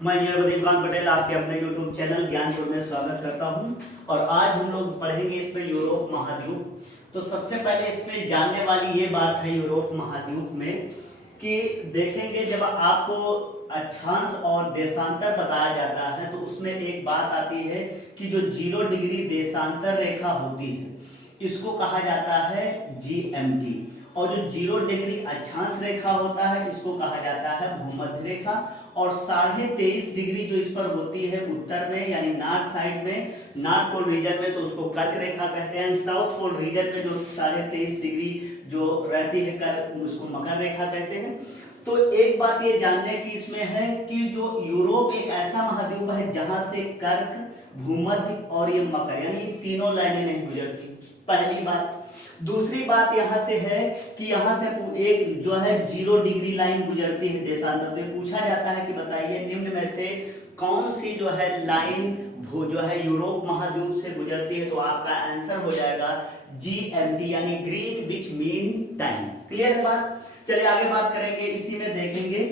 मैं इंजीनियर इमरान पटेल आपके अपने यूट्यूब चैनल ज्ञानपुर में स्वागत करता हूं। और आज हम लोग पढ़ेंगे इसमें यूरोप महाद्वीप। तो सबसे पहले इसमें जानने वाली ये बात है यूरोप महाद्वीप में कि देखेंगे जब आपको अक्षांश और देशांतर बताया जाता है तो उसमें एक बात आती है कि जो 0 डिग्री देशांतर रेखा होती है इसको कहा जाता है GMT, और जो 0 डिग्री अक्षांश रेखा होता है इसको कहा जाता है भूमध्य रेखा, और 23.5 डिग्री जो इस पर होती है उत्तर में यानी नॉर्थ साइड में, नॉर्थ पोल रीजन में तो उसको कर्क रेखा कहते हैं। साउथ पोल रीजन में जो 23.5 डिग्री जो रहती है कर्क उसको मकर रेखा कहते हैं। तो एक बात ये जानने की इसमें है कि जो यूरोप एक ऐसा महाद्वीप है जहां से कर्क, भूमध्य और ये मकर यानी तीनों लाइनें नहीं गुजरती, पहली बात। दूसरी बात यहाँ से है कि यहाँ से एक जो है 0 डिग्री लाइन गुजरती है देशांतर। तो ये पूछा जाता है कि बताइए निम्न में से कौन सी जो है लाइन जो है यूरोप महाद्वीप से गुजरती है। तो आपका आंसर हो जाएगा GMT यानी ग्रीनविच मीन टाइम। क्लियर है बात। चलिए आगे बात करेंगे। इसी में देखेंगे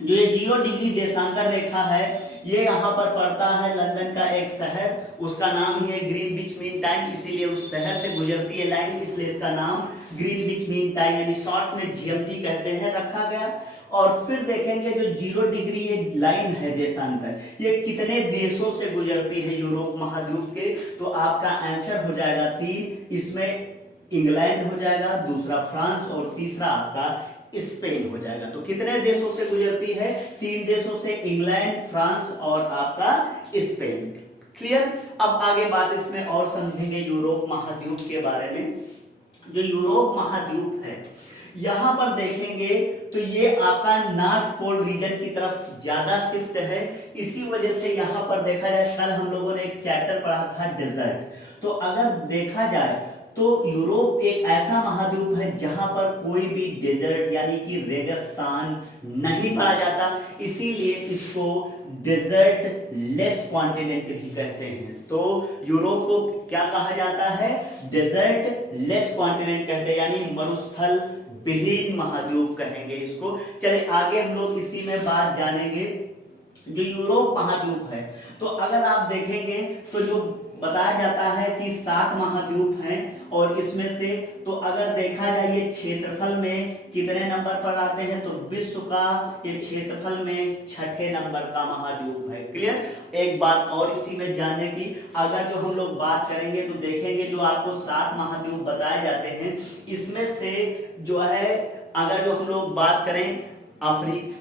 जो ये 0 डिग्री देशांतर रेखा है ये यहाँ पर पड़ता है लंदन का एक शहर, उसका नाम ही है ग्रीनविच मीन टाइम, इसीलिए उस शहर से गुजरती है लाइन, इसलिए इसका नाम ग्रीनविच मीन टाइम यानी शॉर्ट में GMT कहते हैं रखा गया। और फिर देखेंगे जो 0 डिग्री ये लाइन है देशांतर ये कितने देशों से गुजरती है यूरोप महाद्वीप के। तो आपका आंसर हो जाएगा 3, इसमें इंग्लैंड हो जाएगा, दूसरा फ्रांस और तीसरा आपका स्पेन हो जाएगा। तो कितने देशों से गुजरती है? 3 देशों से, इंग्लैंड, फ्रांस और आपका स्पेन। क्लियर। अब आगे बात इसमें और समझेंगे यूरोप महाद्वीप के बारे में। जो यूरोप महाद्वीप है यहां पर देखेंगे तो ये आपका नॉर्थ पोल रीजन की तरफ ज्यादा शिफ्ट है, इसी वजह से यहां पर देखा जाए, कल हम लोगों ने एक चैप्टर पढ़ा था डेजर्ट। तो अगर देखा जाए तो यूरोप एक ऐसा महाद्वीप है जहां पर कोई भी डेजर्ट यानी कि रेगिस्तान नहीं पाया जाता, इसीलिए इसको डेजर्ट लेस कॉन्टिनेंट भी कहते हैं। तो यूरोप को क्या कहा जाता है? डेजर्ट लेस कॉन्टिनेंट कहते हैं यानी मरुस्थल विहीन महाद्वीप कहेंगे इसको। चले आगे हम लोग इसी में बात जानेंगे। जो यूरोप महाद्वीप है तो अगर आप देखेंगे तो जो बताया जाता है कि 7 महाद्वीप हैं, और इसमें से तो अगर देखा जाए ये क्षेत्रफल में कितने नंबर पर आते हैं तो विश्व का ये क्षेत्रफल में 6ठे नंबर का महाद्वीप है। क्लियर। एक बात और इसी में जानने की, अगर जो हम लोग बात करेंगे तो देखेंगे जो आपको 7 महाद्वीप बताए जाते हैं इसमें से जो है अगर जो हम लोग बात करें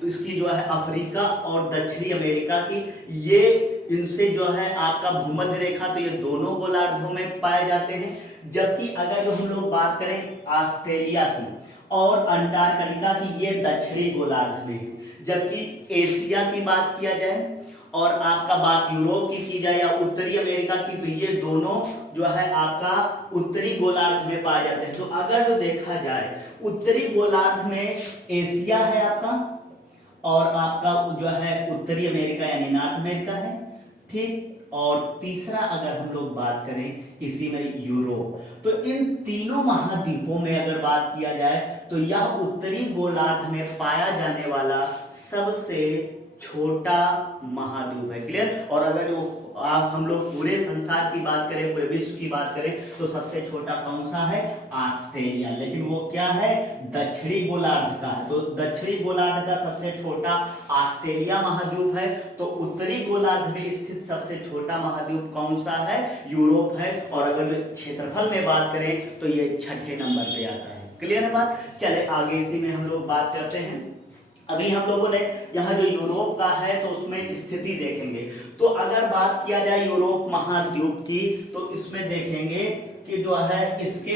इसकी जो है अफ्रीका और दक्षिणी अमेरिका की, ये इनसे जो है आपका भूमध्य रेखा तो ये दोनों गोलार्धों में पाए जाते हैं। जबकि अगर जो हम लोग बात करें ऑस्ट्रेलिया की और अंटार्कटिका की, ये दक्षिणी गोलार्ध में है। जबकि एशिया की बात किया जाए और आपका बात यूरोप की जाए या उत्तरी अमेरिका की, तो ये दोनों जो है आपका उत्तरी गोलार्ध में पाए जाते हैं। तो अगर जो देखा जाए उत्तरी गोलार्ध में एशिया है आपका, और आपका जो है उत्तरी अमेरिका यानी नॉर्थ अमेरिका है, ठीक। और तीसरा अगर हम लोग बात करें इसी में यूरोप, तो इन तीनों महाद्वीपों में अगर बात किया जाए तो यह उत्तरी गोलार्ध में पाया जाने वाला सबसे छोटा महाद्वीप है। क्लियर। और अगर जो हम लोग पूरे संसार की बात करें, पूरे विश्व की बात करें तो सबसे छोटा कौन सा है? ऑस्ट्रेलिया। लेकिन वो क्या है? दक्षिणी गोलार्ध का है। तो दक्षिणी गोलार्ध का सबसे छोटा ऑस्ट्रेलिया महाद्वीप है। तो उत्तरी गोलार्ध में स्थित सबसे छोटा महाद्वीप कौन सा है? यूरोप है। और अगर क्षेत्रफल में बात करें तो ये 6ठे नंबर पे आता है। क्लियर है बात। चले आगे इसी में हम लोग बात करते हैं। अभी हम लोगों ने यहाँ जो यूरोप का है तो उसमें स्थिति देखेंगे। तो अगर बात किया जाए यूरोप महाद्वीप की तो इसमें देखेंगे कि जो है इसके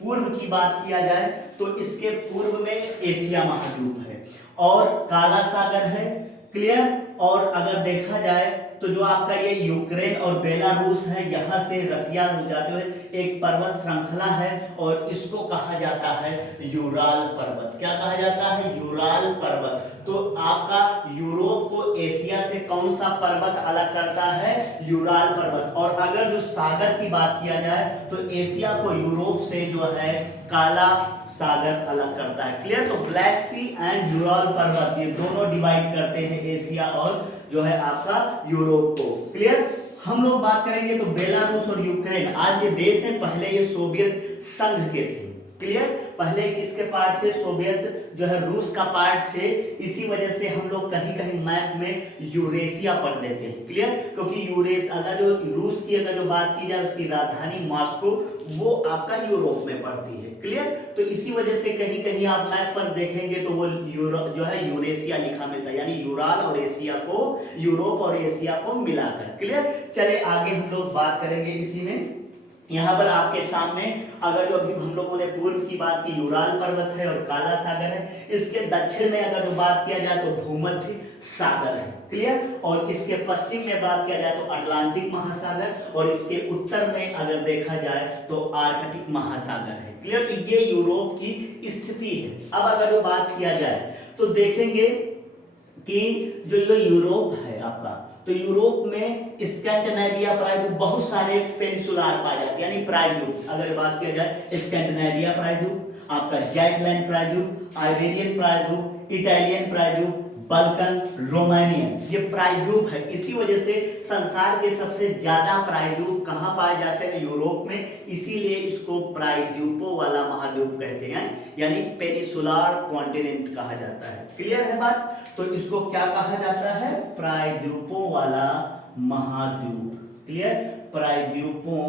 पूर्व की बात किया जाए तो इसके पूर्व में एशिया महाद्वीप है और काला सागर है। क्लियर। और अगर देखा जाए तो जो आपका ये यूक्रेन और बेलारूस है, यहाँ से रसिया हो जाते हुए एक पर्वत श्रृंखला है और इसको कहा जाता है यूराल पर्वत। क्या कहा जाता है? यूराल पर्वत। तो आपका यूरोप को एशिया से कौन सा पर्वत अलग करता है? यूराल पर्वत। और अगर जो सागर की बात किया जाए तो एशिया को यूरोप से जो है काला सागर अलग करता है। क्लियर? तो ब्लैक सी एंड यूराल पर्वत ये दोनों डिवाइड करते हैं एशिया और जो है आपका यूरोप को। क्लियर? हम लोग बात करेंगे तो बेलारूस और यूक्रेन आज ये देश है, पहले ये सोवियत संघ के थे। क्लियर? पहले किसके पार्ट थे? सोवियत जो है रूस का पार्ट थे। इसी वजह से हम लोग कहीं कहीं मैप में यूरेशिया पढ़ देते हैं। क्लियर? क्योंकि यूरेस अगर जो रूस की अगर जो बात की जाए उसकी राजधानी मॉस्को वो आपका यूरोप में पड़ती है। क्लियर? तो इसी वजह से कहीं कहीं आप मैप पर देखेंगे तो वो जो है यूरेशिया लिखा मिलता है, यानी यूराल और एशिया को, यूरोप और एशिया को मिलाकर। क्लियर? चले आगे हम लोग बात करेंगे इसी में। यहाँ पर आपके सामने अगर जो अभी हम लोगों ने पूर्व की बात की यूराल पर्वत है और काला सागर है, इसके दक्षिण में अगर जो बात किया जाए तो भूमध्य सागर है। क्लियर? और इसके पश्चिम में बात किया जाए तो अटलांटिक महासागर, और इसके उत्तर में अगर देखा जाए तो आर्कटिक महासागर है। क्लियर? तो ये यूरोप की स्थिति है। अब अगर जो बात किया जाए तो देखेंगे कि जो ये यूरोप है आपका, तो यूरोप में स्कैंडिनेविया प्रायद्वीप बहुत सारे पेनिसुलार पाए जाते हैं, यानी प्रायद्वीप। अगर बात किया जाए स्कैंडिनेविया प्रायद्वीप, आपका जेटलैंड प्रायद्वीप, आइबेरियन प्रायद्वीप, इटालियन प्रायद्वीप, बल्कन, रोमानियन, ये प्रायद्वीप है। इसी वजह से संसार के सबसे ज्यादा प्रायद्वीप कहाँ पाए जाते हैं? यूरोप में। इसीलिए इसको प्रायद्वीपों वाला महाद्वीप कहते हैं, यानी पेनिसुलार कॉन्टिनेंट कहा जाता है। क्लियर है बात? तो इसको क्या कहा जाता है? प्रायद्वीपों वाला महाद्वीप। क्लियर? प्रायद्वीपों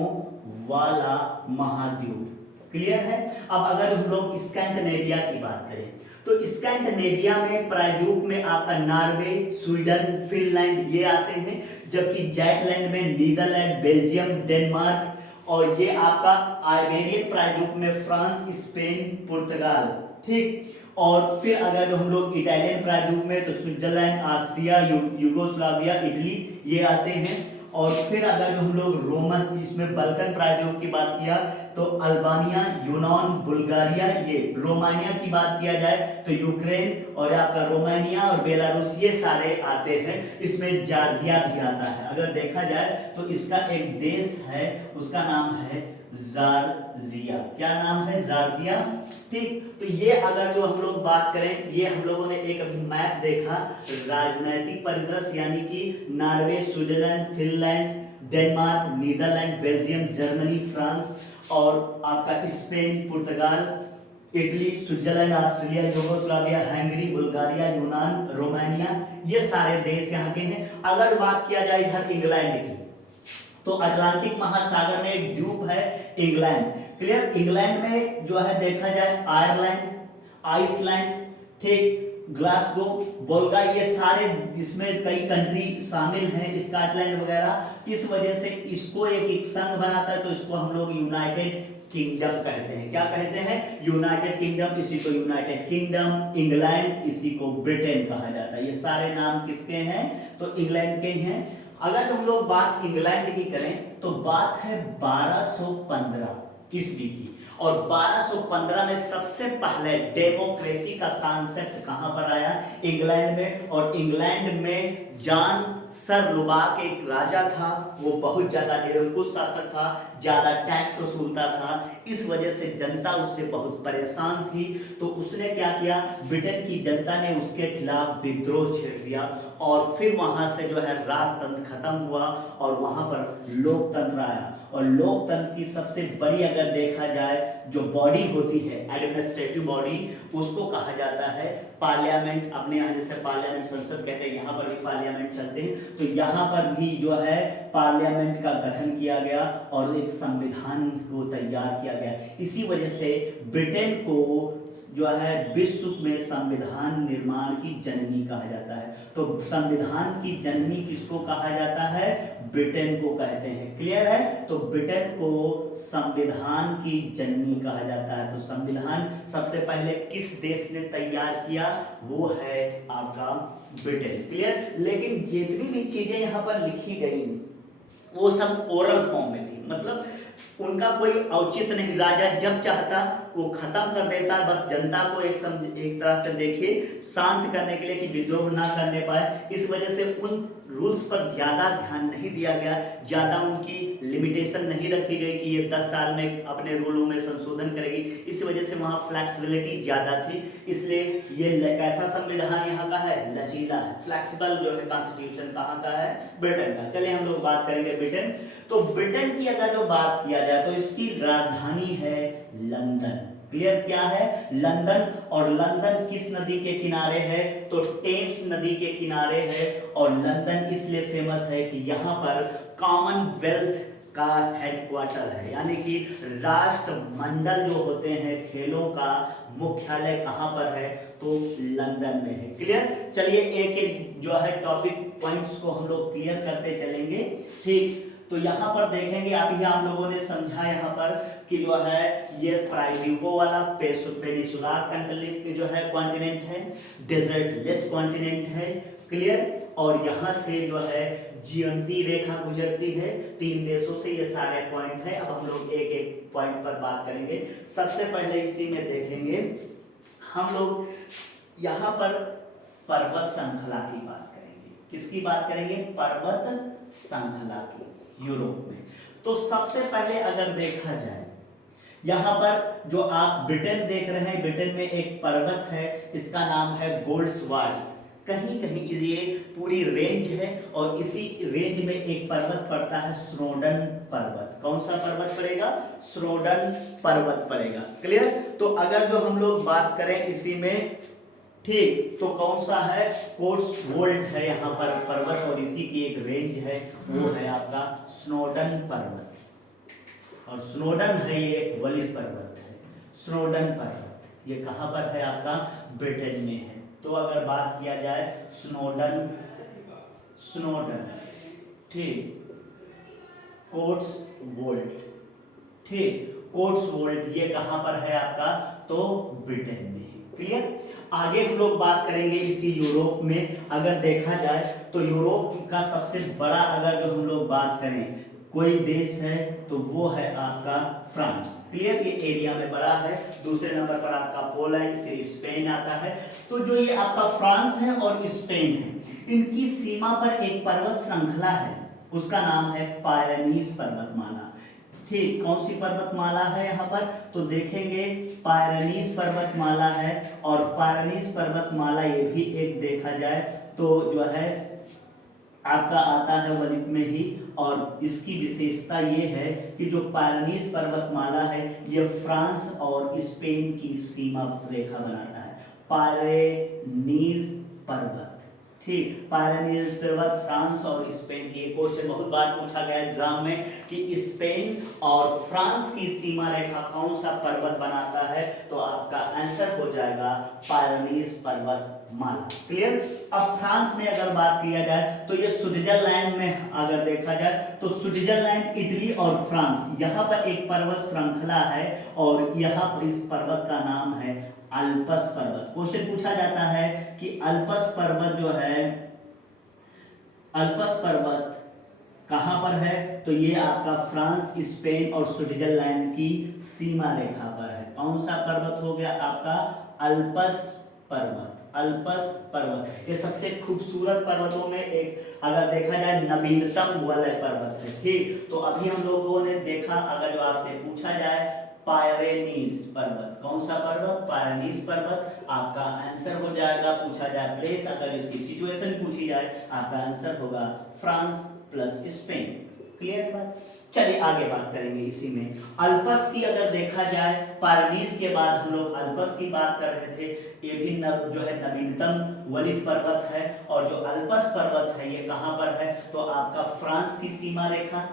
वाला महाद्वीप। क्लियर है? अब अगर हम लोग स्कैंडिनेविया की बात करें तो स्कैंडिनेविया में प्रायद्वीप में आपका नॉर्वे, स्वीडन, फिनलैंड ये आते हैं, जबकि जेटलैंड में नीदरलैंड, बेल्जियम, डेनमार्क, और ये आपका आइबेरियन प्रायद्वीप में फ्रांस, स्पेन, पुर्तगाल। ठीक? और फिर अगर जो हम लोग इटालियन प्रायद्वीप में तो स्विट्जरलैंड, ऑस्ट्रिया, यूगोस्लाविया, इटली ये आते हैं। और फिर अगर जो हम लोग रोमन इसमें बल्कन प्रायद्वीप की बात किया तो अल्बानिया, यूनान, बुल्गारिया, ये रोमानिया की बात किया जाए तो यूक्रेन और आपका रोमानिया और बेलारूस ये सारे आते हैं। इसमें जॉर्जिया भी आता है। अगर देखा जाए तो इसका एक देश है, उसका नाम है जॉर्जिया। क्या नाम है? जॉर्जिया। ठीक? तो ये अगर जो हम लोग बात करें, ये हम लोगों ने एक अभी मैप देखा राजनीतिक परिदृश्य, यानी कि Norway, Switzerland, Finland, Denmark, Netherland, Belgium, Germany, France और आपका Spain, Portugal, Italy, Switzerland, Australia, Yugoslavia, Hungary, Bulgaria, यूनान, रोमानिया, ये सारे देश यहाँ के हैं। अगर बात किया जाए इधर इंग्लैंड की तो अटलांटिक महासागर में एक द्वीप है इंग्लैंड। क्लियर? इंग्लैंड में जो है देखा जाए आयरलैंड, आइसलैंड, ठीक, ग्लासगो, बोल्गा, ये सारे इसमें कई कंट्री शामिल हैं, स्कॉटलैंड वगैरह। इस वजह से इसको एक संघ बनाता है, तो इसको हम लोग यूनाइटेड किंगडम कहते हैं। क्या कहते हैं? United kingdom. इसी को यूनाइटेड किंगडम, इंग्लैंड, इसी को ब्रिटेन कहा जाता है। ये सारे नाम किसके हैं? तो इंग्लैंड के ही हैं। अगर हम लोग बात इंग्लैंड की करें तो बात है 1215 ईस्वी की, और 1215 में सबसे पहले डेमोक्रेसी का कॉन्सेप्ट कहां पर आया? इंग्लैंड में। और इंग्लैंड में जॉन सर लुबाक एक राजा था, वो बहुत ज्यादा निरंकुश शासक था, ज्यादा टैक्स वसूलता था। इस वजह से जनता उससे बहुत परेशान थी, तो उसने क्या किया? ब्रिटेन की जनता ने उसके खिलाफ विद्रोह छेड़ दिया, और फिर वहां से जो है राजतंत्र खत्म हुआ और वहां पर लोकतंत्र आया। और लोकतंत्र की सबसे बड़ी अगर देखा जाए जो बॉडी होती है एडमिनिस्ट्रेटिव बॉडी, उसको कहा जाता है पार्लियामेंट। अपने यहाँ जैसे पार्लियामेंट संसद कहते हैं, यहाँ पर भी पार्लियामेंट चलते हैं, तो यहाँ पर भी जो है पार्लियामेंट का गठन किया गया और एक संविधान को तैयार किया गया। इसी वजह से ब्रिटेन को जो है विश्व में संविधान निर्माण की जननी कहा जाता है। तो संविधान की जननी किसको कहा जाता है? ब्रिटेन को कहते हैं। क्लियर है? तो ब्रिटेन को संविधान की जननी कहा जाता है। तो संविधान सबसे पहले किस देश ने तैयार किया? वो है आपका ब्रिटेन। क्लियर? लेकिन जितनी भी चीजें यहाँ पर लिखी गई वो सब ओरल फॉर्म में थी, मतलब उनका कोई औचित्य नहीं। राजा जब चाहता वो खत्म कर देता है, बस जनता को एक तरह से देखिए शांत करने के लिए कि विद्रोह ना करने पाए। इस वजह से उन रूल्स पर ज़्यादा ध्यान नहीं दिया गया, ज़्यादा उनकी लिमिटेशन नहीं रखी गई कि ये 10 साल में अपने रूलों में संशोधन करेगी। इस वजह से वहाँ फ्लैक्सिबिलिटी ज़्यादा थी, इसलिए ये कैसा संविधान यहाँ का है, लचीला है, फ्लैक्सिबल जो है कॉन्स्टिट्यूशन कहाँ का है, ब्रिटेन का। चलिए हम लोग बात करेंगे ब्रिटेन। तो ब्रिटेन की अगर जो बात किया जाए तो इसकी राजधानी है लंदन। क्लियर, क्या है, लंदन। और लंदन किस नदी के किनारे है, तो टेम्स नदी के किनारे है। और लंदन इसलिए फेमस है कि यहाँ पर कॉमनवेल्थ का हेडक्वार्टर है, यानी कि राष्ट्रमंडल जो होते हैं खेलों का मुख्यालय कहाँ पर है, तो लंदन में है। क्लियर, चलिए एक एक जो है टॉपिक पॉइंट्स को हम लोग क्लियर करते चलेंगे। ठीक, तो यहाँ पर देखेंगे, अभी हम लोगों ने समझा यहाँ पर कि जो है ये प्राइमरीगो वाला पेनिसुलार जो है कॉन्टिनेंट है, डेजर्टलेस कॉन्टिनेंट है। क्लियर, और यहाँ से जो है जीएनटी रेखा गुजरती है 3 देशों से, ये सारे पॉइंट है। अब हम लोग एक एक पॉइंट पर बात करेंगे। सबसे पहले इसी में देखेंगे हम लोग यहाँ पर पर्वत श्रृंखला की बात करेंगे। किसकी बात करेंगे, पर्वत श्रृंखला की यूरोप में। तो सबसे पहले अगर देखा जाए यहाँ पर जो आप ब्रिटेन देख रहे हैं, ब्रिटेन में एक पर्वत है, इसका नाम है गोल्ड्सवार्स। कहीं कहीं ये पूरी रेंज है, और इसी रेंज में एक पर्वत पड़ता है स्नोडन पर्वत। कौन सा पर्वत पड़ेगा, स्नोडन पर्वत पड़ेगा। क्लियर, तो अगर जो हम लोग बात करें इसी में, ठीक, तो कौन सा है, कोर्सवोल्ड है यहाँ पर पर्वत, और इसी की एक रेंज है, वो है आपका स्नोडन पर्वत। और स्नोडन है ये एक वलित पर्वत है, स्नोडन पर्वत। ये कहाँ पर है, आपका ब्रिटेन में है। तो अगर बात किया जाए स्नोडन, ठीक, कोर्ट्सवोल्ड, ठीक, कोर्ट्सवोल्ड ये कहाँ पर है आपका, तो ब्रिटेन में है। क्लियर, आगे हम लोग बात करेंगे इसी यूरोप में। अगर देखा जाए तो यूरोप का सबसे बड़ा अगर जो हम लोग बात करें कोई देश है तो वो है आपका फ्रांस। क्लियर, ये एरिया में बड़ा है। दूसरे नंबर पर आपका पोलैंड, फिर स्पेन आता है। तो जो ये आपका फ्रांस है और स्पेन है, इनकी सीमा पर एक पर्वत श्रृंखला है, उसका नाम है पायरेनीज पर्वतमाला। ठीक, कौन सी पर्वतमाला है यहाँ पर, तो देखेंगे पायरेनीज पर्वतमाला है। और पायरेनीज पर्वतमाला ये भी एक देखा जाए तो जो है आपका आता है वलित में ही। और इसकी विशेषता ये है कि जो पायरेनीज पर्वतमाला है ये फ्रांस और स्पेन की सीमा रेखा बनाता है। पायरेनीज पर्वत, ठीक, पायरेनीज पर्वत फ्रांस और स्पेन की। एक क्वेश्चन बहुत बार पूछा गया एग्जाम में कि स्पेन और फ्रांस की सीमा रेखा कौन सा पर्वत बनाता है, तो आपका आंसर हो जाएगा पायरेनीज पर्वतमाला। क्लियर, अब फ्रांस में अगर बात किया जाए तो ये स्विट्जरलैंड में अगर देखा जाए तो स्विट्जरलैंड, इटली और फ्रांस, यहाँ पर एक पर्वत श्रृंखला है, और यहाँ पर इस पर्वत का नाम है अल्पस पर्वत। क्वेश्चन पूछा जाता है कि अल्पस पर्वत जो है, अल्पस पर्वत कहां पर है, तो ये आपका फ्रांस, स्पेन और स्विट्जरलैंड की सीमा रेखा पर है। कौन सा पर्वत हो गया आपका, अल्पस पर्वत। अल्पस पर्वत ये सबसे खूबसूरत पर्वतों में एक अगर देखा जाए नवीनतम वलय पर्वत है। ठीक, तो अभी हम लोगों ने देखा, अगर जो आपसे पूछा जाए पायरेनीज पर्वत, कौन सा पर्वत, पायरेनीज पर्वत, आपका आंसर हो जाएगा। पूछा जाए प्लेस, अगर इसकी सिचुएशन पूछी जाए, आपका आंसर होगा फ्रांस प्लस स्पेन। क्लियर बात, चलिए आगे बात करेंगे इसी में। अल्पस की अगर देखा जाए, पायरेनीज के बाद हम लोग अल्पस की बात कर रहे थे। ये भी जो है नवीनतम वलित पर्वत है, और जो अल्पस पर्वत है ये कहाँ पर है, तो आपका फ्रांस की सीमा रेखा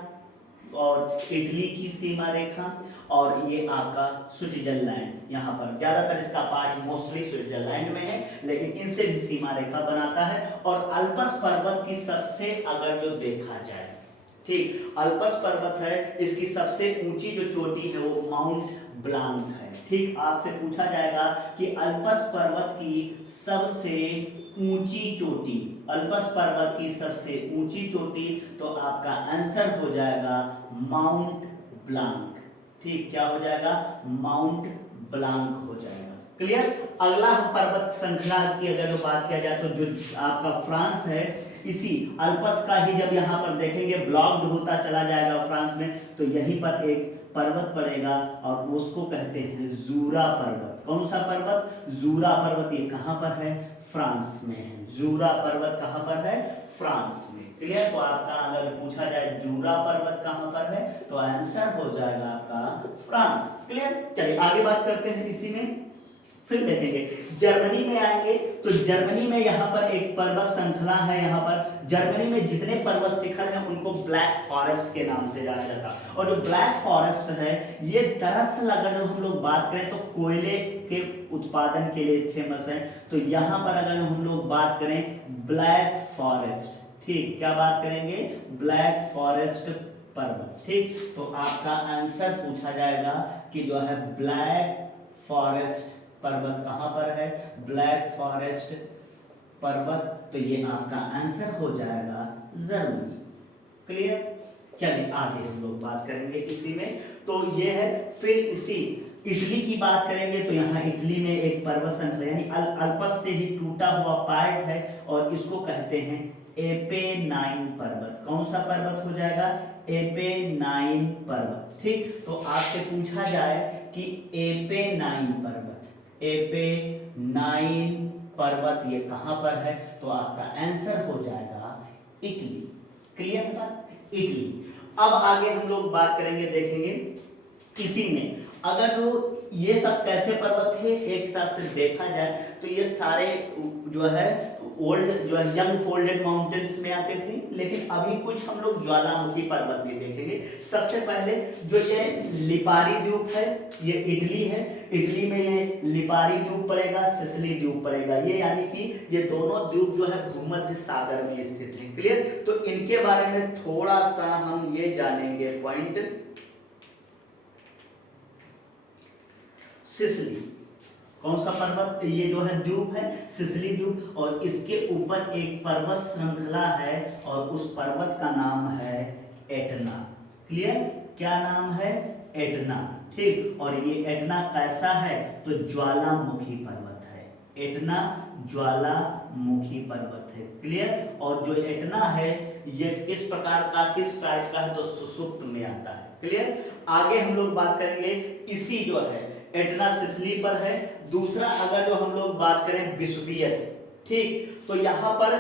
और इटली की सीमा रेखा, और ये आपका स्विट्जरलैंड, यहाँ पर ज्यादातर इसका पार्ट मोस्टली स्विट्जरलैंड में है, लेकिन इनसे भी सीमा रेखा बनाता है। और अल्पस पर्वत की सबसे अगर जो देखा जाए, ठीक, अल्पस पर्वत है, इसकी सबसे ऊंची जो चोटी है वो माउंट ब्लांक है। ठीक, आपसे पूछा जाएगा कि अल्पस पर्वत की सबसे ऊंची चोटी, अल्पस पर्वत की सबसे ऊंची चोटी, तो आपका आंसर हो जाएगा माउंट ब्लांक। ठीक, क्या हो जाएगा, माउंट ब्लैंक हो जाएगा। क्लियर। अगला पर्वत श्रृंखला की अगर बात किया जाए तो जो आपका फ्रांस है, इसी अल्पस का ही जब यहाँ पर देखेंगे ब्लॉक्ड होता चला जाएगा फ्रांस में, तो यहीं पर एक पर्वत पड़ेगा और उसको कहते हैं जूरा पर्वत। कौन सा पर्वत? जूरा पर्वत। ये कहाँ पर है? फ्रांस में है। जूरा पर्वत कहाँ पर है? फ्रांस में। क्लियर। तो आपका अगर पूछा जाए जूरा पर्वत कहाँ पर है, तो आंसर हो जाएगा आपका फ्रांस। क्लियर। चलिए आगे बात करते हैं इसी में। फिर देखेंगे जर्मनी में आएंगे तो जर्मनी में यहाँ पर एक पर्वत श्रृंखला है। यहाँ पर जर्मनी में जितने पर्वत शिखर हैं उनको ब्लैक फॉरेस्ट के नाम से जाना जाता है। और जो ब्लैक फॉरेस्ट है ये दरअसल अगर हम लोग बात करें तो कोयले के उत्पादन के लिए फेमस है। तो यहाँ पर अगर हम लोग बात करें ब्लैक फॉरेस्ट, ठीक, क्या बात करेंगे? ब्लैक फॉरेस्ट पर्वत। ठीक, तो आपका आंसर पूछा जाएगा कि जो है ब्लैक फॉरेस्ट पर्वत कहां पर है? ब्लैक फॉरेस्ट पर्वत। तो ये आपका आंसर हो जाएगा जर्मनी। क्लियर। चलिए आगे हम लोग बात करेंगे इसी में। तो ये है। फिर इसी इटली की बात करेंगे तो यहाँ इटली में एक पर्वत श्रृंखला यानी अल्पस से ही टूटा हुआ पार्ट है और इसको कहते हैं एपेनाइन पर्वत। कौन सा पर्वत हो जाएगा? एपेनाइन पर्वत। ठीक, तो आपसे पूछा जाए कि एपेनाइन पर्वत, एपेनाइन पर्वत ये कहां पर है, तो आपका आंसर हो जाएगा इटली। क्लियर था? इटली। अब आगे हम लोग बात करेंगे, देखेंगे इसी में अगर जो ये सब कैसे पर्वत थे एक हिसाब से देखा जाए तो ये सारे जो है ओल्ड जो है यंग फोल्डेड माउंटेन्स में आते थे, लेकिन अभी कुछ हम लोग ज्वालामुखी पर्वत भी देखेंगे। सबसे पहले जो ये लिपारी द्वीप है ये इटली है। इटली में ये लिपारी द्वीप पड़ेगा, सिसिली द्वीप पड़ेगा। ये यानी कि ये दोनों द्वीप जो है भूमध्य सागर में स्थित है। क्लियर। तो इनके बारे में थोड़ा सा हम ये जानेंगे पॉइंट। सिसिली कौन सा पर्वत? ये जो है द्वीप है सिसिली द्वीप, और इसके ऊपर एक पर्वत श्रृंखला है और उस पर्वत का नाम है एटना। क्लियर। क्या नाम है? एटना। ठीक, और ये एटना कैसा है? तो ज्वालामुखी पर्वत है। एटना ज्वालामुखी पर्वत है। क्लियर। और जो एटना है ये किस प्रकार का, किस टाइप का है, तो सुषुप्त में आता है। क्लियर। आगे हम लोग बात करेंगे इसी जो है एटना सिसिली पर है। दूसरा अगर जो हम लोग बात करें विसुवियस, ठीक, तो यहाँ पर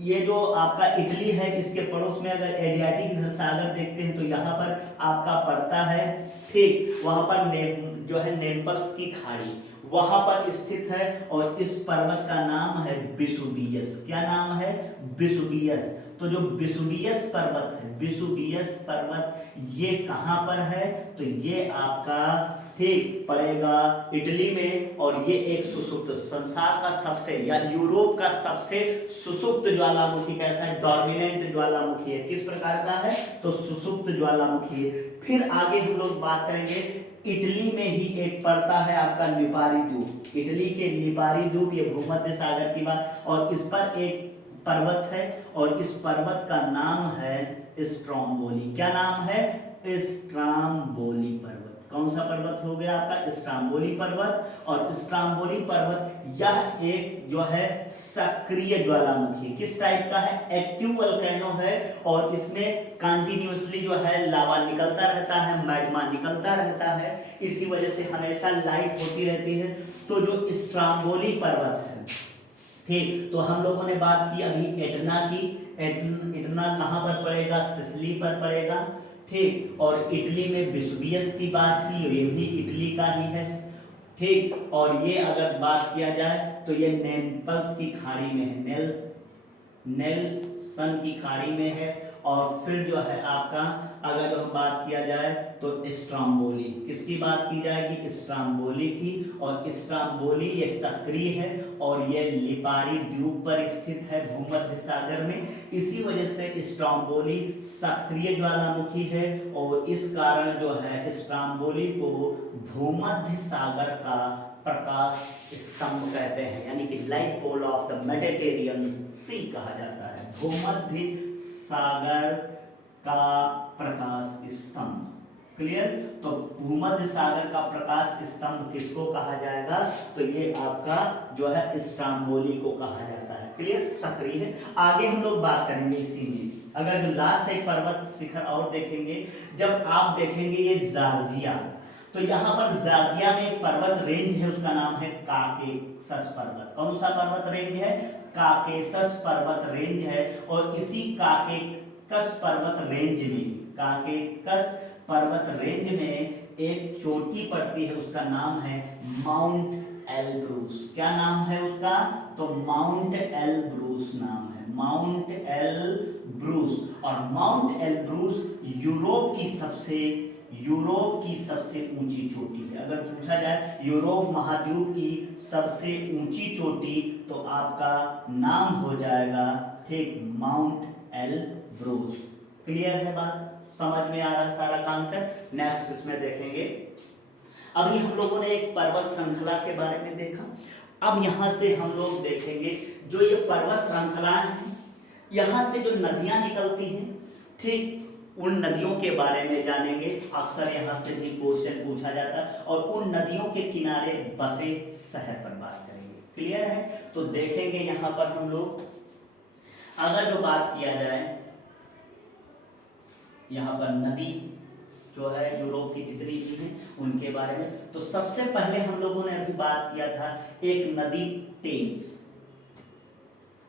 ये जो आपका इटली है इसके पड़ोस में अगर एडियाटिक सागर देखते हैं तो यहाँ पर आपका पड़ता है। ठीक, वहां पर जो है नेपल्स की खाड़ी वहां पर स्थित है और इस पर्वत का नाम है विसुवियस। क्या नाम है? विसुवियस। तो जो विसुवियस पर्वत है, विसुवियस पर्वत ये कहां पर है? तो ये आपका ठीक पड़ेगा इटली में, और ये एक सुषुप्त संसार का सबसे या यूरोप का सबसे सुषुप्त ज्वालामुखी कैसा है? डोमिनेंट ज्वालामुखी है। किस प्रकार का है? तो सुषुप्त ज्वालामुखी है। फिर आगे हम लोग बात करेंगे इटली में ही एक पड़ता है आपका लिपारी द्वीप। इटली के लिपारी द्वीप ये भूमध्य सागर की बात, और इस पर एक पर्वत है और इस पर्वत का नाम है स्ट्रोम्बोली। क्या नाम है? स्ट्रोम्बोली पर्वत। कौन सा पर्वत हो गया आपका? स्ट्रोम्बोली पर्वत। और स्ट्रोम्बोली पर्वत यह एक जो है सक्रिय ज्वालामुखी किस टाइप का है? एक्टिव वोल्केनो है, और इसमें कंटिन्यूअसली जो है लावा निकलता रहता है, मैग्मा निकलता रहता है, इसी वजह से हमेशा लाइट होती रहती है। तो जो स्ट्रोम्बोली पर्वत है, ठीक, तो हम लोगों ने बात की अभी एटना की। एटना कहां पर पड़ेगा? सिसिली पर पड़ेगा। ठीक, और इटली में विसुवियस की बात की, ये भी इटली का ही है। ठीक, और ये अगर बात किया जाए तो ये नेपल्स की खाड़ी में है, नेल्सन की खाड़ी में है। और फिर जो है आपका अगर जो बात किया जाए तो स्ट्रोम्बोली, किसकी बात की जाएगी? स्ट्रोम्बोली की। और स्ट्रोम्बोली ये सक्रिय है और ये लिपारी द्वीप पर स्थित है भूमध्य सागर में, इसी वजह से स्ट्रोम्बोली सक्रिय ज्वालामुखी है। और इस कारण जो है स्ट्रोम्बोली को भूमध्य सागर का प्रकाश स्तंभ कहते हैं, यानी कि light pole of the Mediterranean sea कहा जाता है। भूमध्य सागर का प्रकाश स्तंभ। क्लियर। तो भूमध्य सागर का प्रकाश स्तंभ किसको कहा जाएगा, तो ये आपका जो है स्ट्राम्बोली को कहा जाता है। क्लियर, सक्रिय है। आगे हम लोग बात करेंगे इसी में, अगर जो लास्ट एक पर्वत शिखर और देखेंगे, जब आप देखेंगे ये जॉर्जिया, तो यहाँ पर जॉर्जिया में एक पर्वत रेंज है, उसका नाम है काकेशस पर्वत। कौन सा पर्वत रेंज है, काकेशस पर्वत रेंज है। और इसी काकेशस पर्वत रेंज में, काकेशस पर्वत रेंज में एक चोटी पड़ती है, उसका नाम है माउंट एलब्रूस। क्या नाम है उसका, तो माउंट एलब्रूस नाम है, माउंट एलब्रूस। और माउंट एलब्रूस यूरोप की सबसे ऊंची चोटी है। अगर पूछा जाए यूरोप महाद्वीप की सबसे ऊंची चोटी, तो आपका नाम हो जाएगा, ठीक, माउंट एलब्रूस। क्लियर है बात, समझ में आ रहा है सारा कॉन्सेप्ट। नेक्स्ट इसमें देखेंगे, अभी हम लोगों ने एक पर्वत श्रृंखला के बारे में देखा। अब यहां से हम लोग देखेंगे जो ये पर्वत श्रृंखलाएं हैं, यहां से जो नदियां निकलती हैं, ठीक, उन नदियों के बारे में जानेंगे। अक्सर यहां से भी क्वेश्चन पूछा जाता है। और उन नदियों के किनारे बसे शहर पर बात करेंगे। क्लियर है, तो देखेंगे यहां पर हम लोग, अगर जो बात किया जाए यहाँ पर नदी जो है यूरोप की जितनी भी हैं उनके बारे में, तो सबसे पहले हम लोगों ने अभी बात किया था एक नदी टेम्स।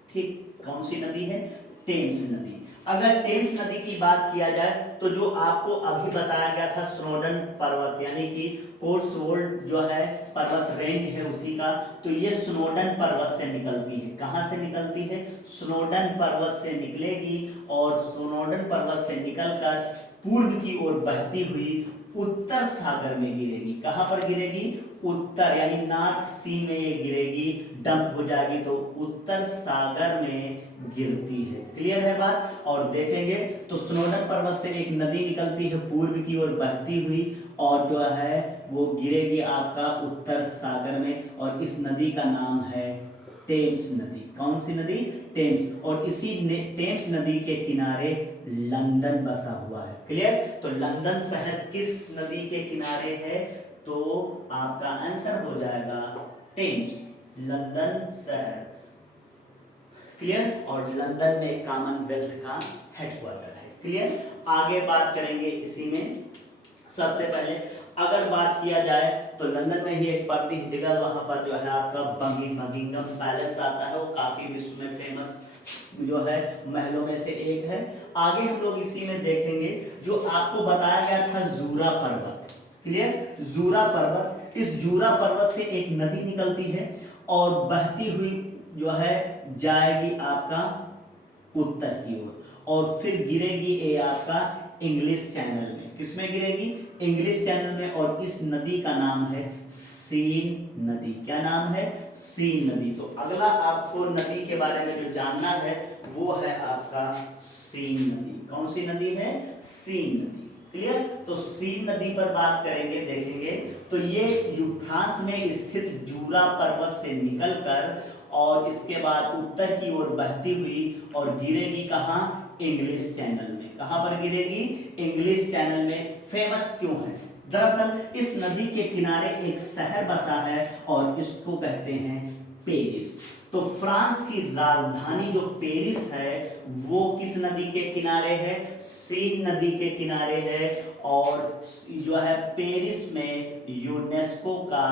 ठीक, कौन सी नदी है, टेम्स नदी। अगर टेम्स नदी की बात किया जाए, तो जो आपको अभी बताया गया था स्नोडन पर्वत, यानी कि कोर्सवोल्ड जो है पर्वत रेंज है उसी का, तो ये स्नोडन पर्वत से निकलती है। कहां से निकलती है, स्नोडन पर्वत से निकलेगी। और स्नोडन पर्वत से निकलकर पूर्व की ओर बहती हुई उत्तर सागर में गिरेगी। कहां पर गिरेगी, उत्तर यानी नॉर्थ सी में ये गिरेगी, डंप हो जाएगी, तो उत्तर सागर में गिरती है। क्लियर है बात। और देखेंगे तो स्नोडन पर्वत से एक नदी निकलती है पूर्व की ओर बहती हुई, और जो है वो गिरेगी आपका उत्तर सागर में। और इस नदी का नाम है टेम्स नदी। कौन सी नदी, टेम्स। और इसी टेम्स नदी के किनारे लंदन बसा हुआ है। क्लियर, तो लंदन शहर किस नदी के किनारे है, तो आपका आंसर हो जाएगा टेम्स, लंदन शहर। क्लियर, और लंदन में कॉमनवेल्थ का हेडक्वार्टर है। क्लियर, आगे बात करेंगे इसी में। सबसे पहले अगर बात किया जाए तो लंदन में ही एक पड़ती है जगह, वहां पर जो है आपका बकिंघम पैलेस आता है, वो काफी विश्व में फेमस जो है महलों में से एक है। आगे हम लोग इसी में देखेंगे जो आपको बताया गया था जूरा पर्वत। क्लियर, जूरा पर्वत, इस जूरा पर्वत से एक नदी निकलती है और बहती हुई जो है जाएगी आपका उत्तर की ओर, और फिर गिरेगी ये आपका इंग्लिश चैनल में। किसमें गिरेगी, इंग्लिश चैनल में। और इस नदी का नाम है सीन नदी। क्या नाम है, सीन नदी। तो अगला आपको नदी के बारे में जो जानना है वो है आपका सीन नदी। कौन सी नदी है, सीन नदी। क्लियर, तो सीन नदी पर बात करेंगे, देखेंगे तो ये फ्रांस में स्थित जूरा पर्वत से निकलकर और इसके बाद उत्तर की ओर बहती हुई और गिरेगी कहाँ, इंग्लिश चैनल में। कहां पर गिरेगी, इंग्लिश चैनल में। फेमस क्यों है, दरअसल इस नदी के किनारे एक शहर बसा है और इसको कहते हैं पेरिस। तो फ्रांस की राजधानी जो पेरिस है वो किस नदी के किनारे है, सीन नदी के किनारे है। और जो है पेरिस में यूनेस्को का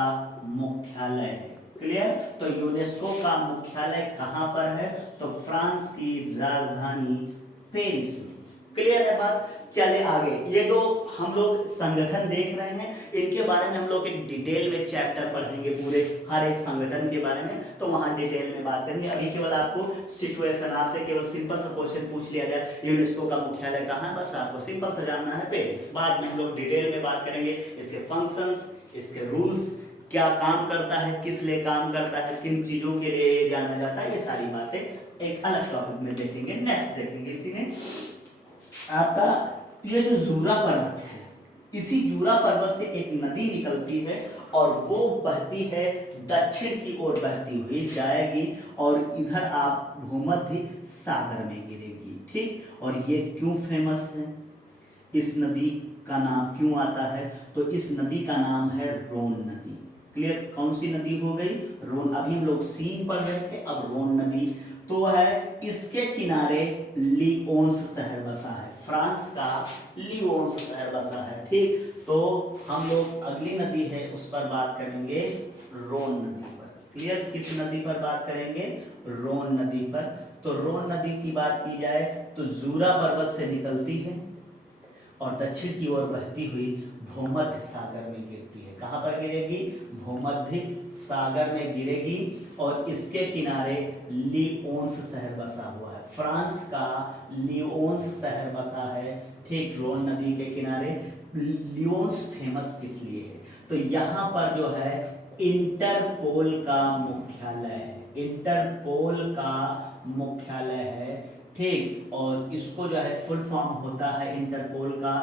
मुख्यालय है। क्लियर, तो यूनेस्को का मुख्यालय कहां पर है, तो फ्रांस की राजधानी पेरिस में। क्लियर है बात। चले आगे, ये जो हम लोग संगठन देख रहे हैं इनके बारे में हम लोग एक डिटेल में चैप्टर पढ़ेंगे, पूरे हर एक संगठन के बारे में, तो वहां डिटेल में बात करेंगे। अभी केवल आपको सिचुएशन, आपसे केवल सिंपल सा क्वेश्चन पूछ लिया जाए यूनेस्को का मुख्यालय कहाँ है, बस आपको सिंपल सा जानना है पेरिस। बाद में हम लोग डिटेल में बात करेंगे इसके फंक्शंस, इसके रूल्स, क्या काम करता है, किस लिए काम करता है, किन चीजों के लिए ये जाना जाता है, ये सारी बातें एक अलग टॉपिक में देखेंगे। नेक्स्ट देखेंगे इसी में आपका ये जो जूरा पर्वत है, इसी जूरा पर्वत से एक नदी निकलती है और वो बहती है दक्षिण की ओर बहती हुई जाएगी और इधर आप भूमध्य सागर में गिरेगी। ठीक, और ये क्यों फेमस है, इस नदी का नाम क्यों आता है? तो इस नदी का नाम है रोन नदी। क्लियर? कौन सी नदी हो गई? रोन। अभी हम लोग सीन पढ़ रहे थे, अब रोन नदी तो है। इसके किनारे लियोन्स शहर बसा है, फ्रांस का लियोन्स शहर बसा है। ठीक, तो हम लोग अगली नदी है उस पर बात करेंगे, रोन नदी पर। क्लियर? किस नदी पर बात करेंगे? रोन नदी पर। तो रोन नदी की बात की जाए तो जूरा पर्वत से निकलती है और दक्षिण की ओर बहती हुई भूमध्य सागर में गिरती है। कहाँ पर गिरेगी? भूमध्य सागर में गिरेगी और इसके किनारे लियोन्स शहर बसा हुआ है, फ्रांस का लियोन्स शहर बसा है। ठीक, रोन नदी के किनारे। लियोन्स फेमस किस लिए है? तो यहाँ पर जो है इंटरपोल का मुख्यालय है, इंटरपोल का मुख्यालय है। ठीक, और इसको जो है फुल फॉर्म होता है इंटरपोल का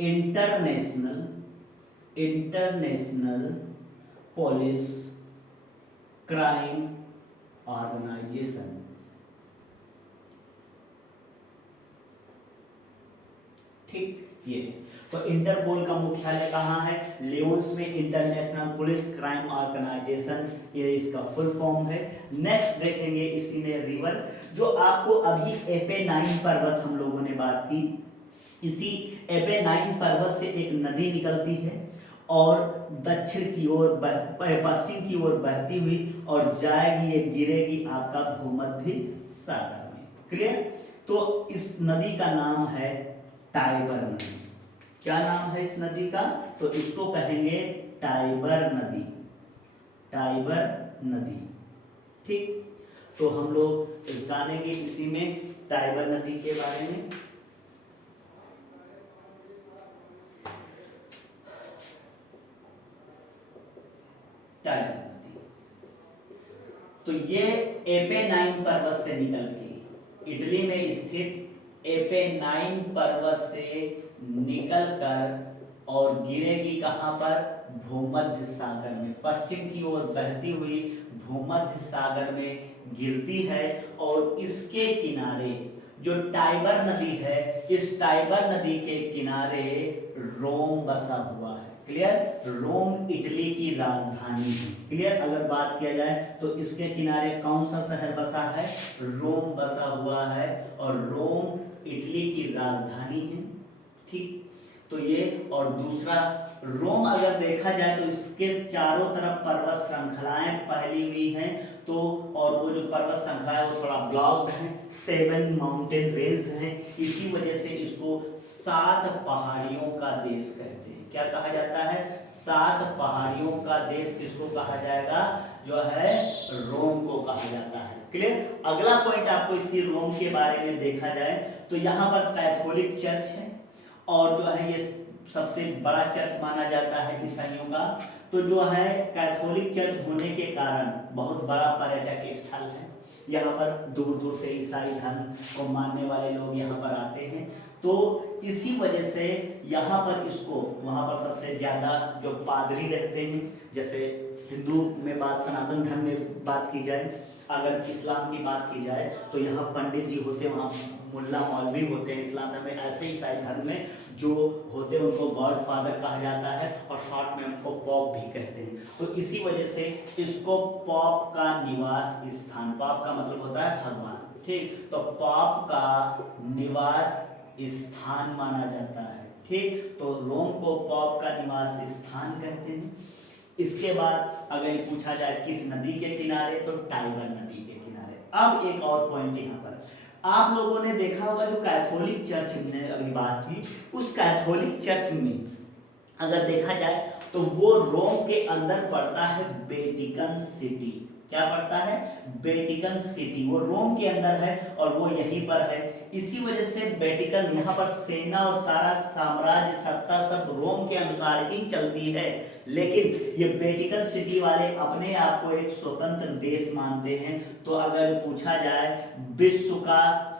इंटरनेशनल पुलिस क्राइम ऑर्गेनाइजेशन। ठीक, ये तो इंटरपोल का मुख्यालय कहाँ है? लियोन्स में। इंटरनेशनल पुलिस क्राइम ऑर्गेनाइजेशन, ये इसका फुल फॉर्म है। नेक्स्ट देखेंगे इसी में रिवर, जो आपको अभी एपेनाइन पर्वत हम लोगों ने बात की। इसी एपेनाइन पर्वत से एक नदी निकलती है और दक्षिण की ओर पश्चिम की ओर बहती हुई और जाएगी, ये गिरेगी आपका भूमध्य सागर में। क्लियर? तो इस नदी का नाम है टाइबर नदी। क्या नाम है इस नदी का? तो इसको कहेंगे टाइबर नदी, टाइबर नदी। ठीक, तो हम लोग जानेंगे इसी में टाइबर नदी के बारे में। टाइबर नदी तो ये एपेनाइन पर्वत से निकल के, इटली में स्थित एपेनाइन पर्वत से निकलकर और गिरेगी कहां पर? भूमध्य सागर में, पश्चिम की ओर बहती हुई भूमध्य सागर में गिरती है। और इसके किनारे जो टाइबर नदी है, इस टाइबर नदी के किनारे रोम बसा हुआ है। क्लियर? रोम इटली की राजधानी है। क्लियर? अगर बात किया जाए तो इसके किनारे कौन सा शहर बसा है? रोम बसा हुआ है और रोम इटली की राजधानी है। ठीक, तो ये। और दूसरा, रोम अगर देखा जाए तो इसके चारों तरफ पर्वत श्रृंखलाएं फैली हुई हैं। तो और वो जो पर्वत श्रृंखला है वो थोड़ा ब्लॉक्ड है, 7 माउंटेन रेंज हैं। इसी वजह से इसको 7 पहाड़ियों का देश कहते हैं। क्या कहा जाता है? 7 पहाड़ियों का देश किसको कहा जाएगा? जो है रोम को कहा जाता है। क्लियर? अगला पॉइंट आपको इसी रोम के बारे में देखा जाए तो यहाँ पर कैथोलिक चर्च है और जो है ये सबसे बड़ा चर्च माना जाता है ईसाइयों का। तो जो है कैथोलिक चर्च होने के कारण बहुत बड़ा पर्यटक स्थल है। यहाँ पर दूर दूर से ईसाई धर्म को मानने वाले लोग यहाँ पर आते हैं। तो इसी वजह से यहाँ पर इसको, वहाँ पर सबसे ज़्यादा जो पादरी रहते हैं, जैसे हिंदू में बात, सनातन धर्म में बात की जाए, अगर इस्लाम की बात की जाए तो यहाँ पंडित जी होते हैं, वहाँ मुल्ला मौलवी होते हैं। इस्लाम धर्म में, ऐसे ईसाई धर्म में जो होते हैं उनको गॉड फादर कहा जाता है और शॉर्ट में उनको पॉप भी कहते हैं। तो इसी वजह से इसको पॉप का निवास स्थान, पॉप का मतलब होता है भगवान। ठीक, तो पॉप का निवास स्थान माना जाता है। ठीक, तो रोम को पॉप का निवास स्थान कहते हैं। इसके बाद अगर पूछा जाए किस नदी के किनारे, तो टाइबर नदी के किनारे। अब एक और पॉइंट यहाँ पर आप लोगों ने देखा होगा, जो कैथोलिक चर्च ने अभी बात की, उस कैथोलिक चर्च में अगर देखा जाए तो वो रोम के अंदर पड़ता है वेटिकन सिटी। क्या पड़ता है? Vatican city. वो रोम के अंदर है और वो यहीं पर है। इसी वजह से वेटिकन, यहाँ पर सेना और सारा साम्राज्य सत्ता सब रोम के अनुसार ही चलती है। लेकिन ये वेटिकन सिटी वाले अपने आप को एक स्वतंत्र देश मानते हैं। तो अगर पूछा जाए विश्व का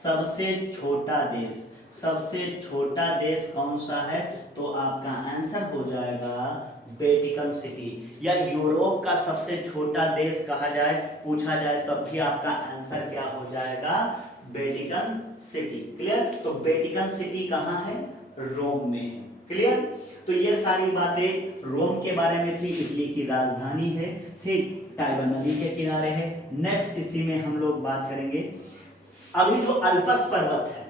सबसे छोटा देश, सबसे छोटा देश कौन सा है, तो आपका आंसर हो जाएगा वेटिकन सिटी, या यूरोप का सबसे छोटा देश कहा जाए, पूछा जाए, तब भी आपका आंसर क्या हो जाएगा, वेटिकन सिटी। क्लियर। तो वेटिकन सिटी कहाँ है, रोम में है। क्लियर। तो ये सारी बातें रोम के बारे में थी, इटली की राजधानी है, ठीक, टाइबर नदी के किनारे है। नेक्स्ट इसी में हम लोग बात करेंगे अभी जो अल्पस पर्वत है,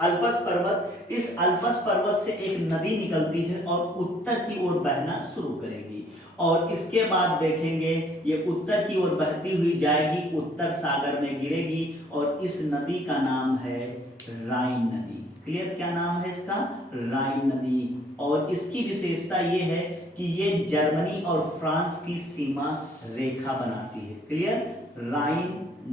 अल्पस पर्वत, इस अल्पस पर्वत से एक नदी निकलती है और उत्तर की ओर बहना शुरू करेगी, और इसके बाद देखेंगे ये उत्तर की ओर बहती हुई जाएगी, उत्तर सागर में गिरेगी, और इस नदी का नाम है राइन नदी। क्लियर। क्या नाम है इसका, राइन नदी। और इसकी विशेषता ये है कि ये जर्मनी और फ्रांस की सीमा रेखा बनाती है। क्लियर। राइन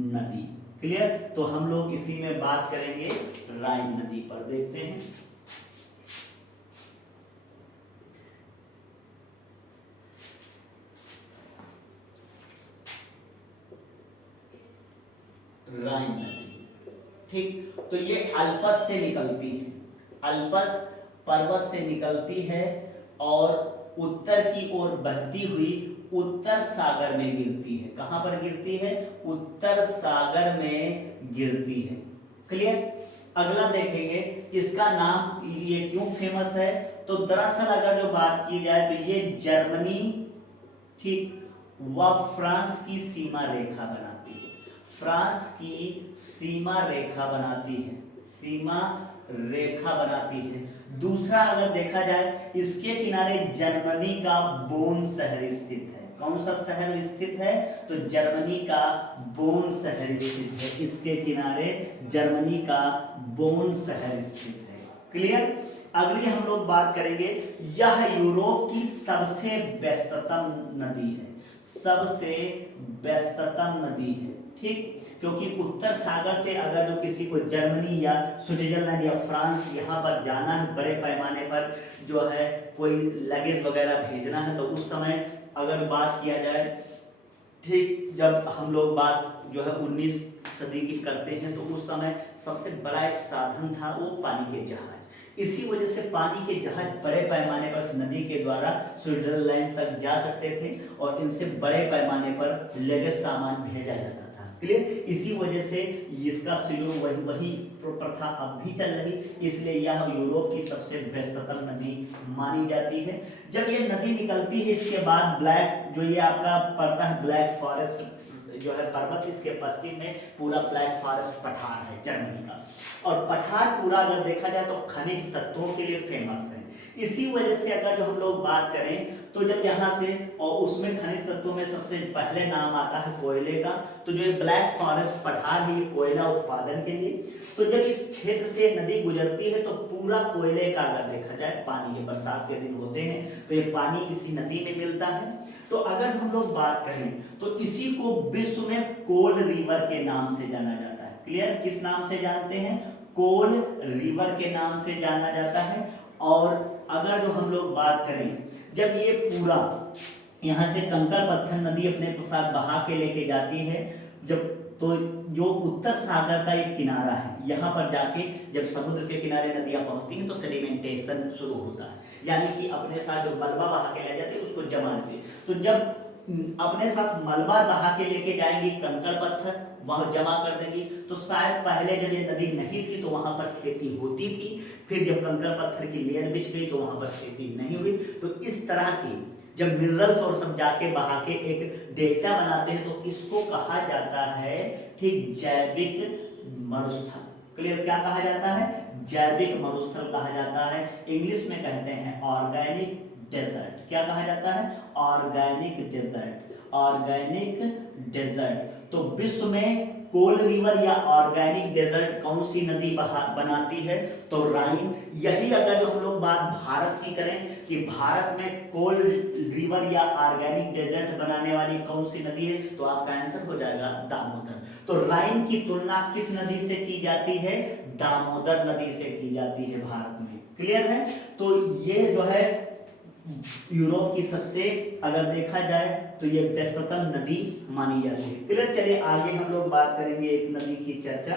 नदी। क्लियर। तो हम लोग इसी में बात करेंगे राइन नदी पर, देखते हैं। राइन नदी, ठीक। तो ये अल्पस से निकलती है, अल्पस पर्वत से निकलती है और उत्तर की ओर बहती हुई उत्तर सागर में गिरती है। कहां पर गिरती है, उत्तर सागर में गिरती है। क्लियर। अगला देखेंगे इसका नाम ये क्यों फेमस है, तो दरअसल अगर जो बात की जाए तो ये जर्मनी, ठीक, व फ्रांस की सीमा रेखा बनाती है, फ्रांस की सीमा रेखा बनाती है, सीमा रेखा बनाती है। दूसरा अगर देखा जाए, इसके किनारे जर्मनी का बोन शहर स्थित है। कौन सा शहर स्थित है, तो जर्मनी का बोन शहर स्थित है, इसके किनारे जर्मनी का बोन शहर स्थित है। क्लियर। अगली हम लोग बात करेंगे, यह यूरोप की सबसे व्यस्ततम नदी है, सबसे व्यस्ततम नदी है, ठीक, क्योंकि उत्तर सागर से अगर जो किसी को जर्मनी या स्विट्जरलैंड या फ्रांस यहाँ पर जाना है, बड़े पैमाने पर जो है कोई लगेज वगैरह भेजना है, तो उस समय अगर बात किया जाए, ठीक, जब हम लोग बात जो है 19 सदी की करते हैं, तो उस समय सबसे बड़ा एक साधन था वो पानी के जहाज। इसी वजह से पानी के जहाज बड़े पैमाने पर नदी के द्वारा स्विट्जरलैंड तक जा सकते थे और इनसे बड़े पैमाने पर लगेज सामान भेजा जाता था। क्लियर। इसी वजह से इसका शुरू वही प्रथा अब भी चल रही, इसलिए यह यूरोप की सबसे व्यस्ततम नदी मानी जाती है। जब ये नदी निकलती है, इसके बाद ब्लैक जो ये आपका पड़ता है, ब्लैक फॉरेस्ट जो है पर्वत, इसके पश्चिम में पूरा ब्लैक फॉरेस्ट पठार है जर्मनी का, और पठार पूरा अगर देखा जाए तो खनिज तत्वों के लिए फेमस है। इसी वजह से अगर जो हम लोग बात करें, तो जब यहाँ से, और उसमें खनिज तत्वों में सबसे पहले नाम आता है कोयले का, तो जो ब्लैक फॉरेस्ट पठार है ये कोयला उत्पादन के लिए, तो जब इस क्षेत्र से नदी गुजरती है तो पूरा कोयले का अगर देखा जाए, पानी के बरसात के दिन होते हैं तो ये पानी इसी नदी में मिलता है। तो अगर हम लोग बात करें तो इसी को विश्व में कोल रिवर के नाम से जाना जाता है। क्लियर। किस नाम से जानते हैं, कोल रिवर के नाम से जाना जाता है। और अगर जो हम लोग बात करें, जब ये पूरा यहाँ से कंकड़ पत्थर नदी अपने साथ बहा के लेके जाती है, जब तो जो उत्तर सागर का एक किनारा है, यहाँ पर जाके जब समुद्र के किनारे नदियाँ पहुँचती हैं तो सेडिमेंटेशन शुरू होता है, यानी कि अपने साथ जो मलबा बहा के ले जाते हैं उसको जमा लेते हैं। तो जब अपने साथ मलबा बहा के लेके जाएंगी, कंकड़ पत्थर वह जमा कर देंगी, तो शायद पहले जब ये नदी नहीं थी तो वहां पर खेती होती थी, फिर जब कंकड़ पत्थर की लेयर बिछ गई तो वहां पर खेती नहीं हुई। तो इस तरह की जब मिनरल्स और सब जाके बहा के एक डेल्टा बनाते हैं तो इसको कहा जाता है, ठीक, जैविक मरुस्थल। क्लियर। क्या कहा जाता है, जैविक मरुस्थल कहा जाता है। इंग्लिश में कहते हैं ऑर्गेनिक डेजर्ट। क्या कहा जाता है, ऑर्गेनिक डेजर्ट, ऑर्गेनिक डेजर्ट। तो विश्व में कोल रिवर या ऑर्गेनिक डेजर्ट कौन सी नदी बनाती है, तो राइन। यही अगर जो हम लोग बात भारत की करें कि भारत में कोल रिवर या ऑर्गेनिक डेजर्ट बनाने वाली कौन सी नदी है, तो आपका आंसर हो जाएगा दामोदर। तो राइन की तुलना किस नदी से की जाती है, दामोदर नदी से की जाती है भारत में। क्लियर है। तो ये जो है यूरोप की सबसे अगर देखा जाए तो ये व्यस्ततम नदी मानी जाती है। क्लियर। चलिए आगे हम लोग बात करेंगे एक नदी की चर्चा,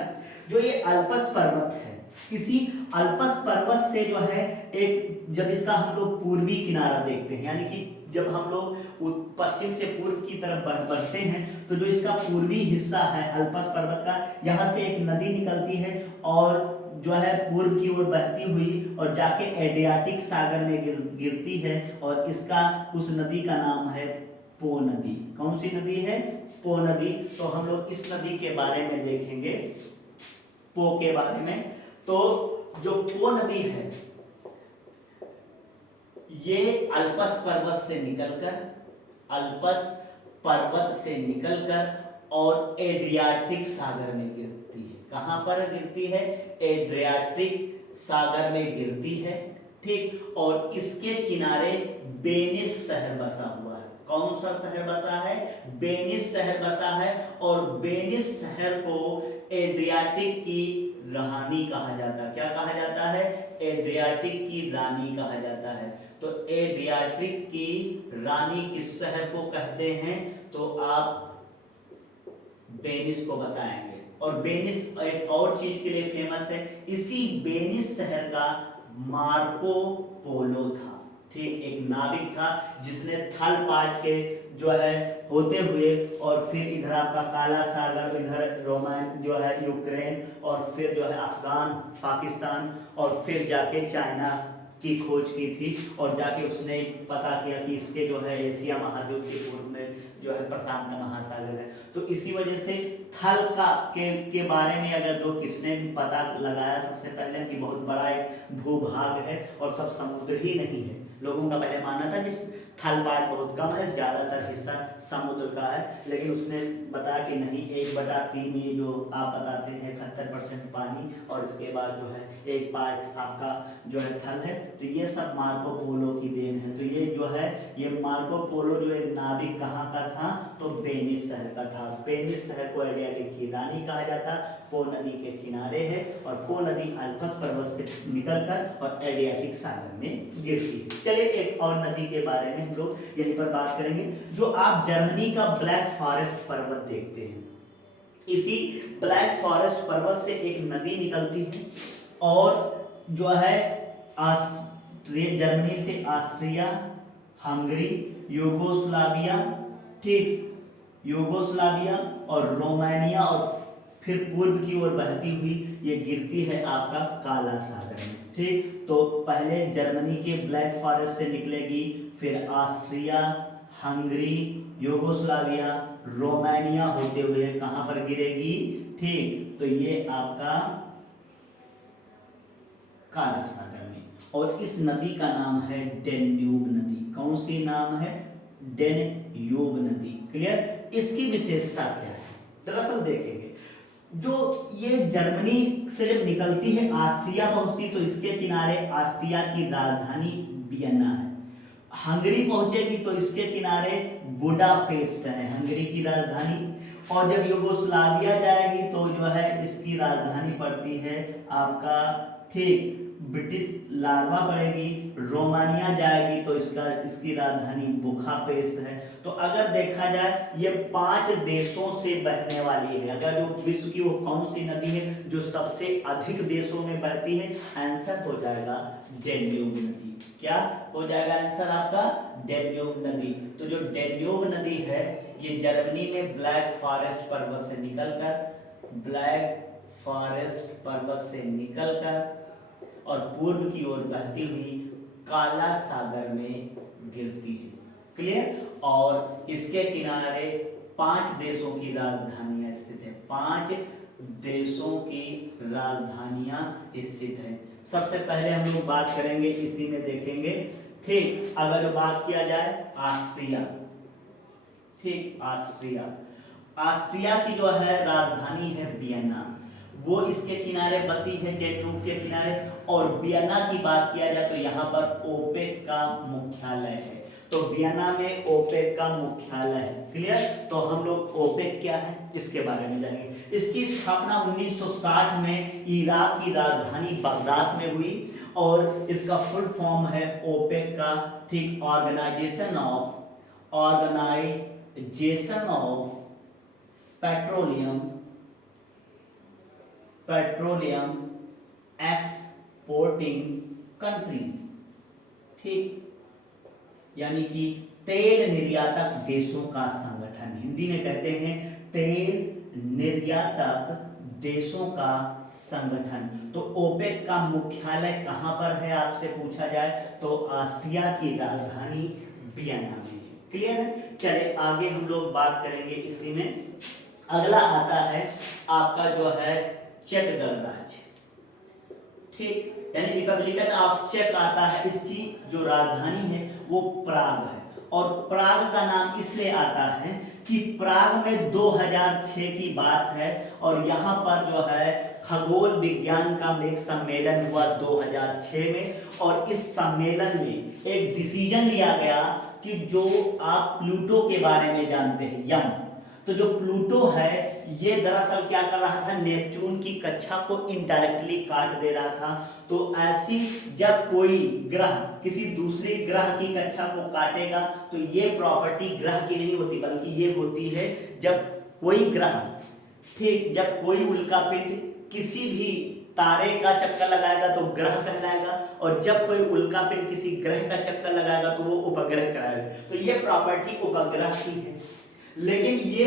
जो ये अल्पस पर्वत है। इसी अल्पस पर्वत से जो है एक, जब इसका हम लोग पूर्वी किनारा देखते हैं, यानी कि जब हम लोग पश्चिम से पूर्व की तरफ बढ़ते हैं तो जो इसका पूर्वी हिस्सा है अल्पस पर्वत का, यहाँ से एक नदी निकलती है और जो है पूर्व की ओर बहती हुई और जाके एडियाटिक सागर में गिरती है, और इसका उस नदी का नाम है पो नदी। कौन सी नदी है? पो नदी। तो हम लोग इस नदी के बारे में देखेंगे, पो के बारे में। तो जो पो नदी है ये अल्पस पर्वत से निकलकर और एड्रियाटिक सागर में गिरती है। कहां पर गिरती है? एड्रियाटिक सागर में गिरती है, ठीक। और इसके किनारे वेनिस शहर बसा हुआ है। कौन सा शहर बसा है? वेनिस शहर बसा है। और वेनिस शहर को एड्रियाटिक की रानी कहा जाता है। क्या कहा जाता है? एड्रियाटिक की रानी कहा जाता है। तो एड्रियाटिक की रानी किस शहर को कहते हैं? तो आप वेनिस को बताएंगे। और वेनिस एक और चीज के लिए फेमस है, इसी वेनिस शहर का मार्को पोलो था, ठीक। एक नाविक था जिसने थल पाट के जो है होते हुए और फिर इधर आपका काला सागर, इधर रोमान जो है यूक्रेन, और फिर जो है अफगान, पाकिस्तान, और फिर जाके चाइना की खोज की थी। और जाके उसने पता किया कि इसके जो है एशिया महाद्वीप के पूर्व में जो है प्रशांत महासागर है। तो इसी वजह से थल के बारे में अगर जो किसने भी पता लगाया सबसे पहले कि बहुत बड़ा एक भूभाग है और सब समुद्र ही नहीं है। लोगों का पहले मानना था कि थल पाट बहुत कम है, ज्यादातर हिस्सा समुद्र का है, लेकिन उसने बताया कि नहीं, 1/3 ये जो आप बताते हैं 71% पानी, और इसके बाद जो है 1 पार्ट आपका जो है थल है। तो ये सब मार्को पोलो की देन है। तो ये जो है ये मार्को पोलो जो एक नाविक कहाँ का था? तो वेनिस शहर का था। वेनिस शहर को एडियाटिक की रानी कहा जाता। पो नदी के किनारे है और पो नदी अल्पस पर्वत से निकलकर और एडियाटिक सागर में गिरती है। चलिए एक और नदी के बारे में हम लोग यहीं पर बात करेंगे। जो आप जर्मनी का ब्लैक फॉरेस्ट पर्वत देखते हैं, इसी ब्लैक फॉरेस्ट पर्वत से एक नदी निकलती है और जो है जर्मनी से ऑस्ट्रिया, हंगरी, यूगोस्लाविया, ठीक, यूगोस्लाविया और रोमानिया और फिर पूर्व की ओर बहती हुई ये गिरती है आपका काला सागर में, ठीक। तो पहले जर्मनी के ब्लैक फॉरेस्ट से निकलेगी, फिर ऑस्ट्रिया, हंगरी, यूगोस्लाविया, रोमानिया होते हुए कहां पर गिरेगी? ठीक, तो ये आपका काला सागर में। और इस नदी का नाम है डेन्यूब नदी। कौन सी नाम है? डेन्यूब नदी। क्लियर? इसकी विशेषता क्या है? दरअसल देखेंगे, जो ये जर्मनी से जब निकलती है ऑस्ट्रिया पहुंचती तो इसके किनारे ऑस्ट्रिया की राजधानी वियना है। हंगरी पहुंचेगी तो इसके किनारे बुडापेस्ट है हंगरी की राजधानी। और जब यूगोस्लाविया जाएगी तो जो है इसकी राजधानी पड़ती है आपका, ठीक, ब्रिटिश लार्वा पड़ेगी। रोमानिया जाएगी तो इसकी राजधानी बुखापेस्ट है। तो अगर देखा जाए ये 5 देशों से बहने वाली है। अगर जो विश्व की वो कौन सी नदी है जो सबसे अधिक देशों में बहती है? आंसर हो जाएगा डेन्यूब नदी। क्या हो जाएगा आंसर आपका? डेन्यूब नदी। तो जो डेन्यूब नदी है ये जर्मनी में ब्लैक फॉरेस्ट पर्वत से निकलकर और पूर्व की ओर बहती हुई काला सागर में गिरती है। क्लियर? और इसके किनारे 5 देशों की राजधानियां स्थित है। 5 देशों की राजधानियां स्थित है। सबसे पहले हम लोग बात करेंगे, इसी में देखेंगे, ठीक। अगर बात किया जाए ऑस्ट्रिया, ठीक, ऑस्ट्रिया की जो है राजधानी है वियना, वो इसके किनारे बसी है, डेन्यूब के किनारे। और वियना की बात किया जाए तो यहाँ पर ओपेक का मुख्यालय है। तो वियना में ओपेक का मुख्यालय है। क्लियर? तो हम लोग ओपेक क्या है इसके बारे में जानेंगे। इसकी स्थापना 1960 में इराक की राजधानी बगदाद में हुई और इसका फुल फॉर्म है ओपेक का, ठीक, organization of petroleum exporting countries, ठीक, यानी कि तेल निर्यातक देशों का संगठन, हिंदी में कहते हैं तेल निर्यातक देशों का संगठन। तो ओपेक का मुख्यालय कहां पर है आपसे पूछा जाए तो ऑस्ट्रिया की राजधानी वियना में। क्लियर है। चले आगे हम लोग बात करेंगे इसी में। अगला आता है आपका जो है चेक गणराज्य, ठीक, यानी रिपब्लिकन ऑफ चेक आता है। इसकी जो राजधानी है वो प्राग है, और प्राग का नाम इसलिए आता है कि प्राग में 2006 की बात है, और यहाँ पर जो है खगोल विज्ञान का एक सम्मेलन हुआ 2006 में, और इस सम्मेलन में एक डिसीजन लिया गया कि जो आप प्लूटो के बारे में जानते हैं, यम, तो जो प्लूटो है ये दरअसल क्या कर रहा था, नेपच्यून की कक्षा को इनडायरेक्टली काट दे रहा था। तो ऐसी जब कोई ग्रह किसी दूसरे ग्रह की कक्षा को काटेगा तो ये प्रॉपर्टी ग्रह की नहीं होती, बल्कि ये होती है जब कोई ग्रह, ठीक, जब कोई उल्कापिंड किसी भी तारे का चक्कर लगाएगा तो ग्रह कहलाएगा, और जब कोई उल्कापिंड किसी ग्रह का चक्कर लगाएगा तो वो उपग्रह कहलाएगा। तो ये प्रॉपर्टी उपग्रह की है। लेकिन ये